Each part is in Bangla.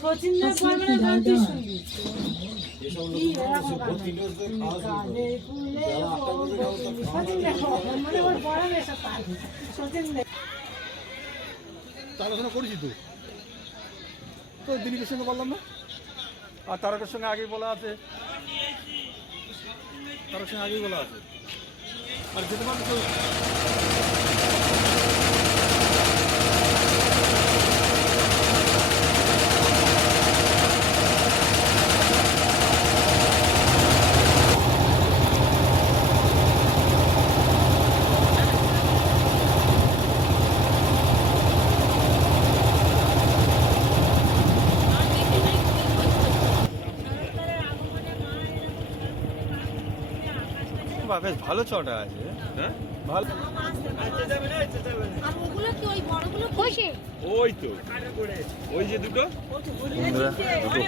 সচিনদের পরবে না তুই শুনবি আলোচনা করেছি তো দিলীপের সঙ্গে বললাম না, আর তারকের সঙ্গে আগেই বলা আছে, তারকের সঙ্গে আগেই বলা আছে। আর যেতে পারবে তো বেশ ভালো চটা আছে। হ্যাঁ ভালো। ওই তো ওই যে দুটো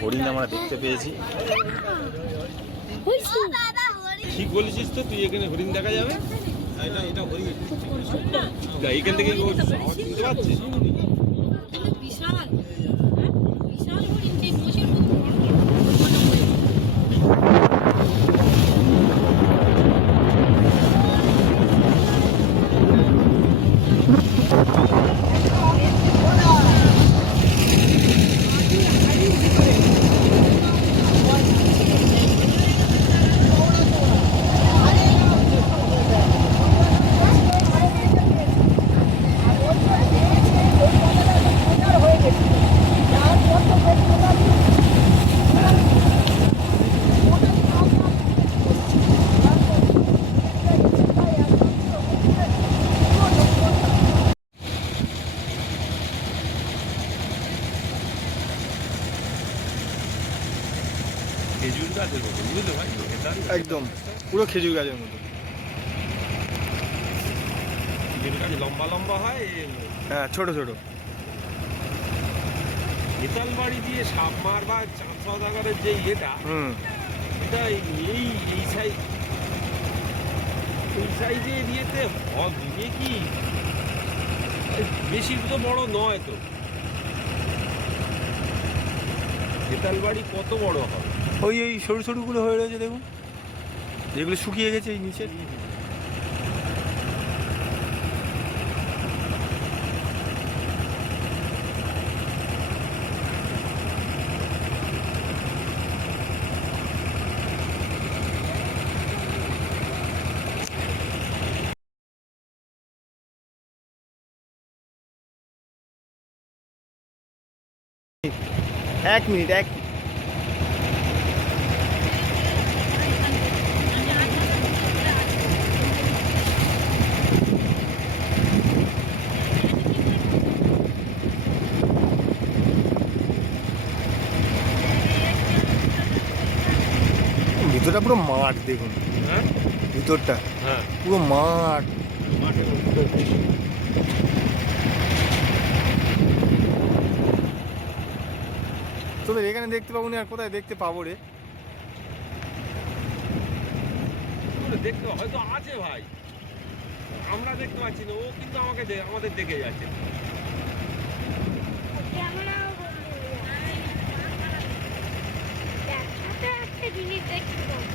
হরিণ আমরা দেখতে পেয়েছি। ঠিক বলেছিস তো, তুই এখানে হরিণ দেখা যাবে। এটা হরিণ এখান থেকে শুনতে পাচ্ছিস। বিশাল বিশাল হরিণ, সেই মোষের মতো খেজুর গাছের মতো, বুঝলে ভাই? একদম পুরো খেজুর গাছের মতো। লম্বা লম্বা হয়, হ্যাঁ ছোট ছোট। হেতাল বাড়ি দিয়ে সাবমার বা চাঁদ সওদাগরের যে ইয়েটা, এটা এই সাইজে দিয়েতে হবে কি, বেশি তো বড় নয় তো। হেতাল বাড়ি কত বড় হবে? ওই ওই সরু সরুগুলো হয়ে রয়েছে দেখুন, যেগুলো শুকিয়ে গেছে এই নিচে। এক মিনিট ভিতরটা পুরো মাঠ দেখুন। হ্যাঁ ভিতরটা পুরো মাঠ। তোদের এখানে দেখতে পাবো না, আর কোথায় দেখতে পাবো রে? দেখতে হয়তো আছে ভাই, আমরা দেখতে পাচ্ছি না, ও কিন্তু আমাদের দেখে যাচ্ছে। জিনিস দেখতে পাবো।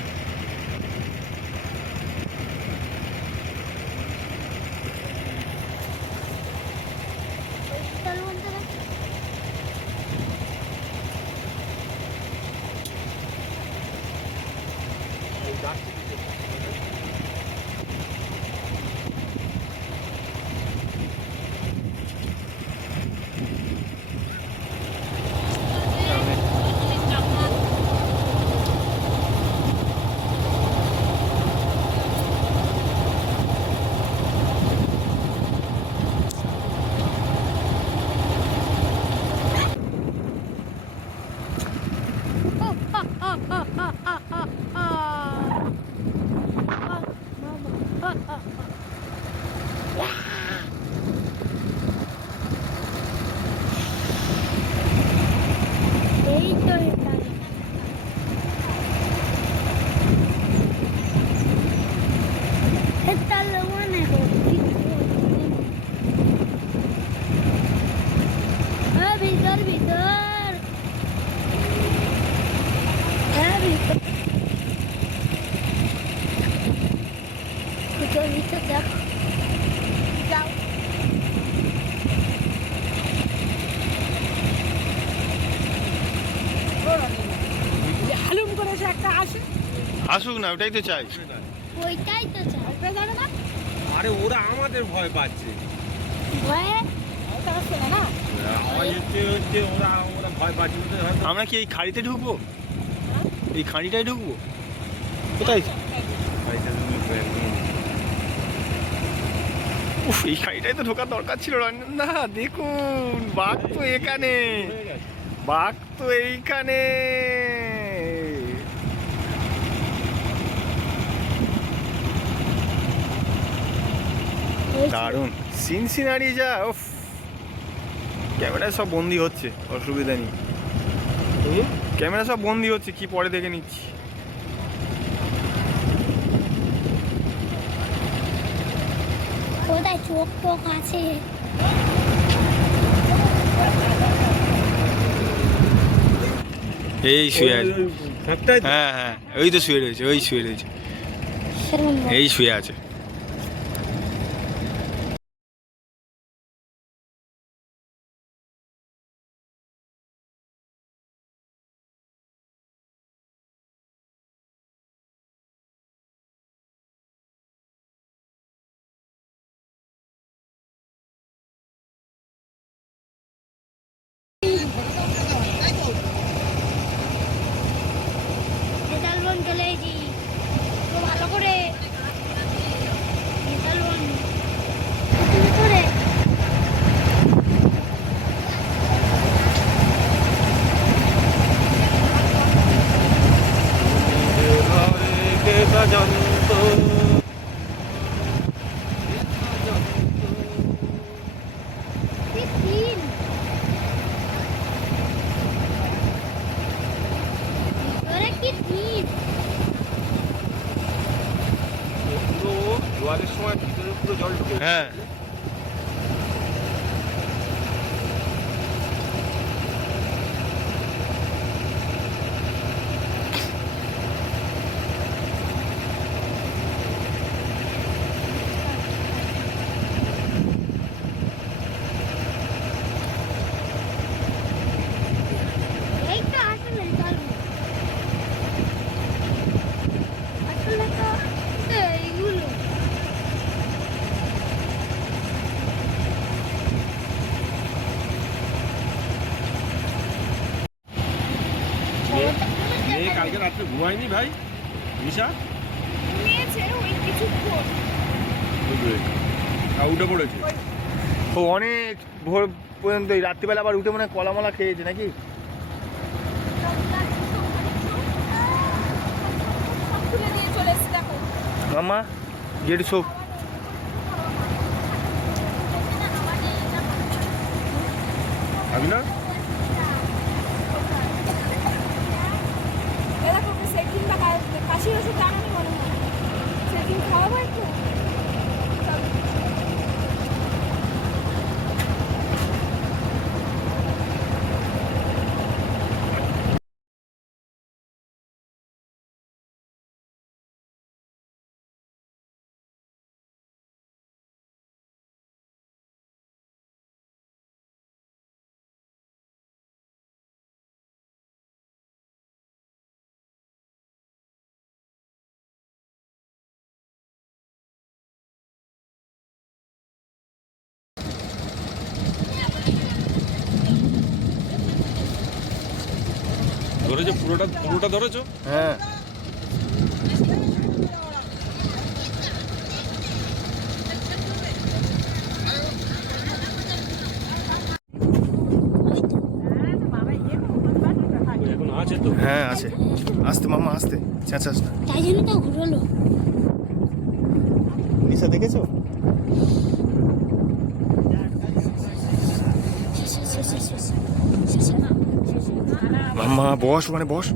আসুক না, ওটাই তো চাই। ওইটাই তো চাই। ওইটা যাবে না? আরে ওরা আমাদের ভয় পাচ্ছে। ভয়ে? ওটা হচ্ছে না। আওয়াজ হচ্ছে ওরা ভয় পাচ্ছে। আমরা কি এই খাড়িতে ঢুকবো? এই খাড়িটাই ঢুকবো? কোথায়? উফ, এই খাড়িটাই তো ঢোকার দরকার ছিল রঞ্জন দা। দেখুন বাঘ তো এখানে, বাঘ তো এইখানে। দারুণ সিনসিনারি যা। উফ, ক্যামেরায় সব বন্দি হচ্ছে, অসুবিধা নেই। ক্যামেরা সব বন্দি হচ্ছে, কি পরে দেখে নিচ্ছি। কোথায় চোখ টোক আছে? এই শুয়ে আছে। হ্যাঁ হ্যাঁ, ওই তো শুয়ে রয়েছে, ওই শুয়ে রয়েছে, এই শুয়ে আছে। মেটাল বন চলে এসেছি তো ভালো করে। মেটাল বন করে তিন করে কি তিন পুরো জোয়ারের সময় ভিতরে পুরো জল ঢুকে। হ্যাঁ, এই তো আসলে মেটাল আসলে তো এইগুলো মেয়ে কালকে রাত্রে ঘুমায়নি ভাই, নিশা নিয়েছে ওই কিছুক্ষণ। উঠে পড়েছে। ও অনেক ভোর পর্যন্ত, এই রাত্রিবেলা আবার উঠে মনে হয় কলামলা খেয়েছে নাকি? মামা গেট সব আমি না কাশি ওষুধ জানানি মনে হয় সেদিন খাওয়াবো একটু। ধরেছো? পুরোটা ধরেছো? হ্যাঁ। এখন আছে তো? হ্যাঁ আছে, আসতে মামা আসতে, চেঁচাস না। তাই জন্য তো ঘুরলো। নিশা দেখেছো? মামা বস, মানে বস।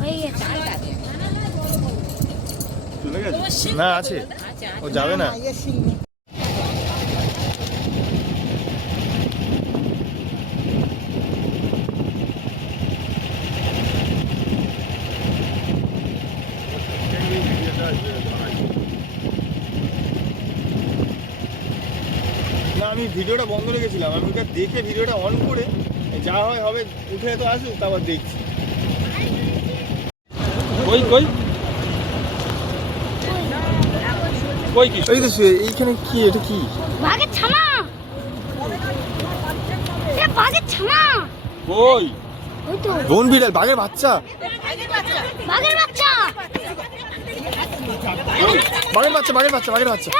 হয়ে গেছে। না আছে, ও যাবে না। না আমি ভিডিওটা বন্ধ রেখেছিলাম, আমি ওটা দেখে ভিডিওটা অন করে যা হয় হবে, উঠে তো আসুক তারপর দেখছি। কই কই কই কি এই তো এইখানে কি, এটা কি? বাঘের ছানা, এটা বাঘের ছানা। কই? ওই তো বন বিড়াল, বাঘের বাচ্চা, বাঘের বাচ্চা, বাঘের বাচ্চা, বাঘের বাচ্চা, বাঘের বাচ্চা।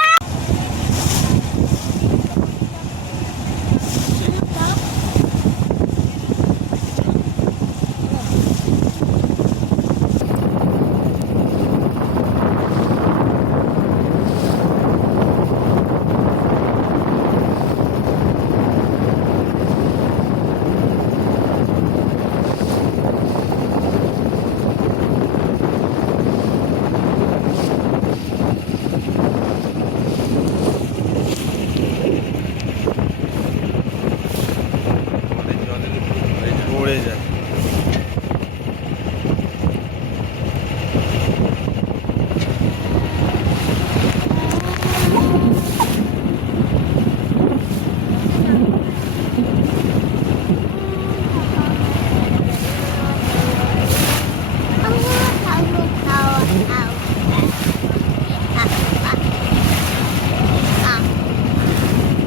পড়ে যায়।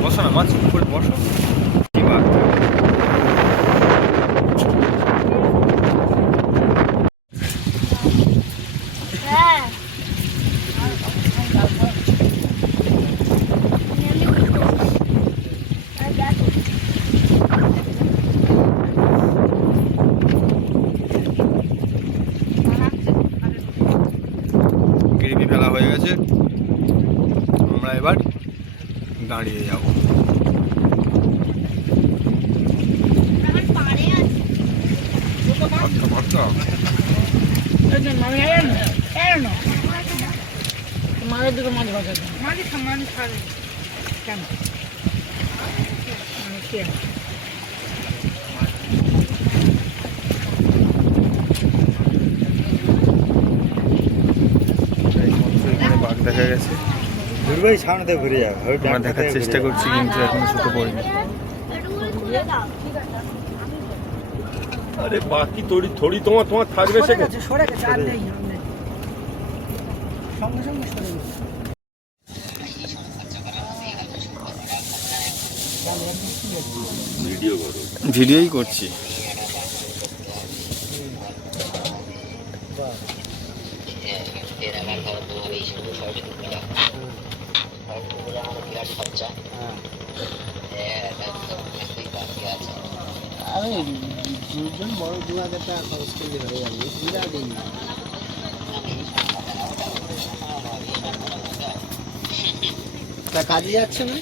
বসো না, মাছ করে বসো। কি বাঘ? হ্যাঁ গ্রেভি ফেলা হয়ে গেছে, আমরা এবার দাঁড়িয়ে যাব। মায়ের দুটো মাছ ভাজা মাঝে খামান খাবে কেন এখানে বাঘ দেখা গেছে, ঘুরবেই সামনে ঘুরে যাবে, আমরা দেখার চেষ্টা করছি কিন্তু এখনো চোখে পড়েনি। আরে বাকি তড়ি থড়ি তোমার থাকবে সেখানে। সরে গেছে আর নেই সঙ্গে সঙ্গে সরে গেছে। ভিডিও করো, ভিডিওই করছি। আরে দুজন বড় 2000 টাকা খরচ করলে হয়ে যাবে, বিরাট এই তা কাজে যাচ্ছে না,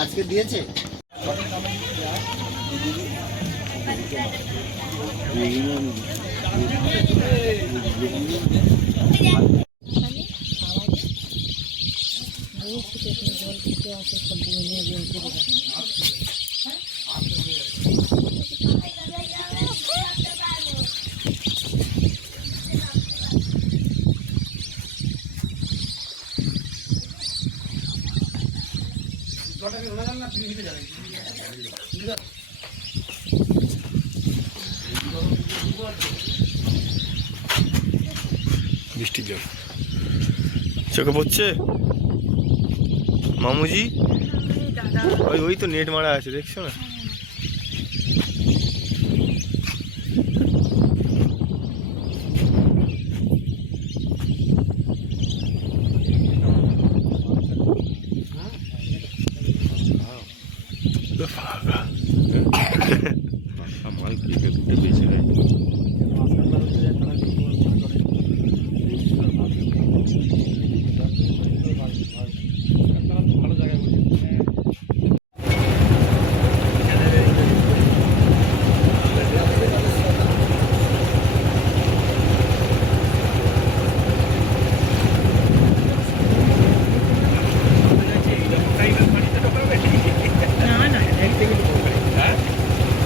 আজকে দিয়েছে। বৃষ্টির জল চোখে পড়ছে মামুজি, ওই ওই তো নেট মারা আছে, দেখছো না? মাল পেকে উঠে বেশি নেয়। হ্যাঁ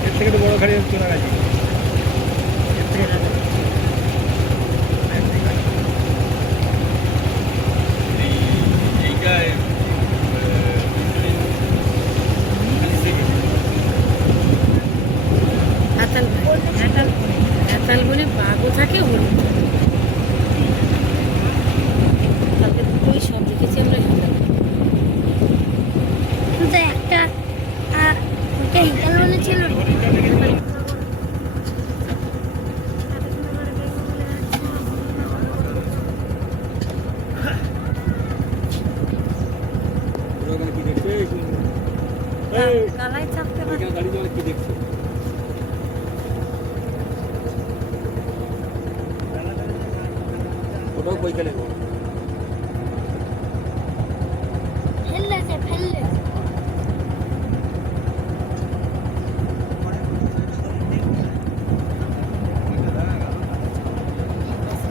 এর থেকে তো বড় গাড়ি চলে গেছে এর থেকে এইটায় হেতাল বনে বাঘও থাকে হরিণ কালকে দুটোই সব দেখেছি আমরা হেতাল কিন্তু একটা ওটা হিকাল বলে ছিল গালায় চাপতে পারে ওটাও বইকালে ফেললেছে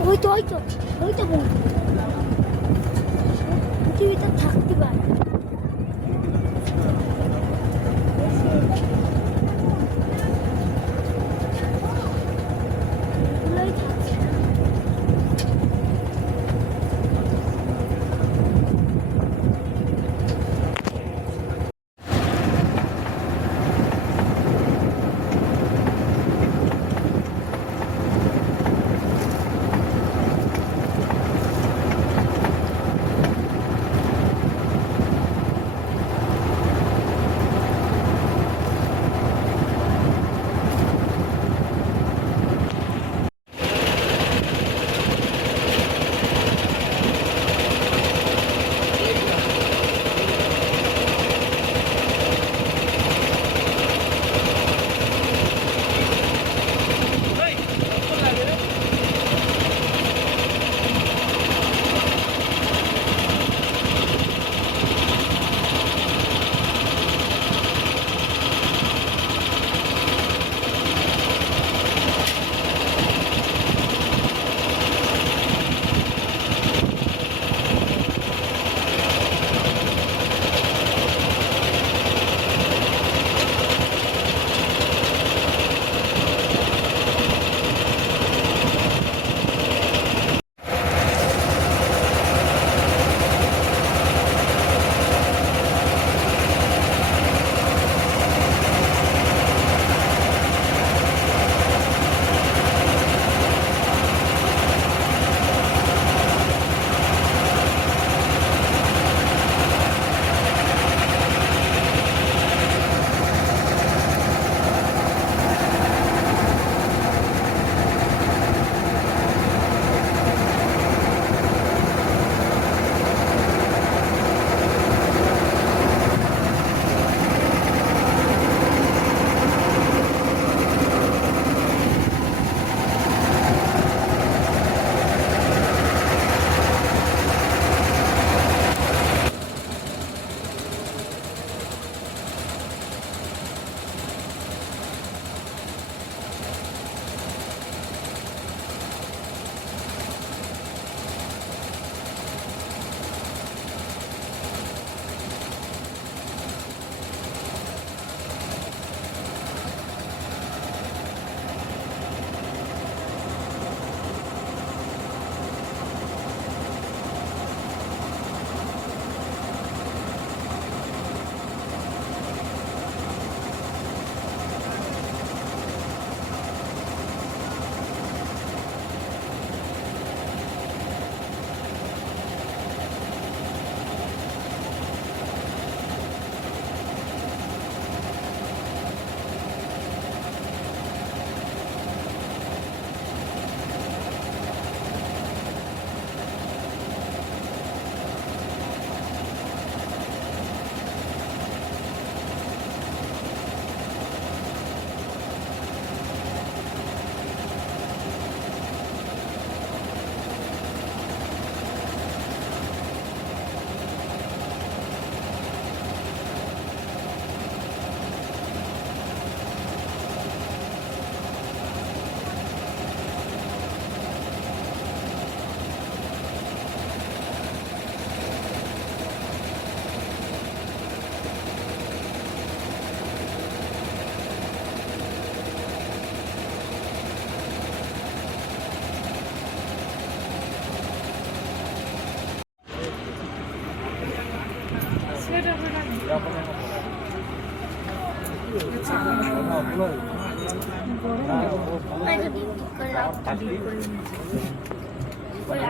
ওই তো বন্ধু পৃথিবীতে থাকতে পারে এগুলোই থাকছে না।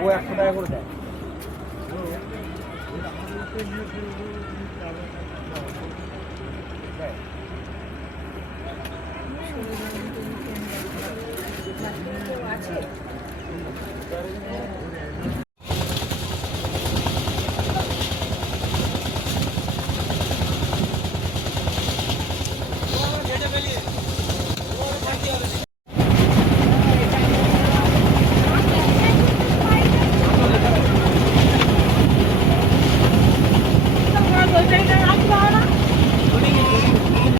ও 100 টাকা করে দেয়। আছে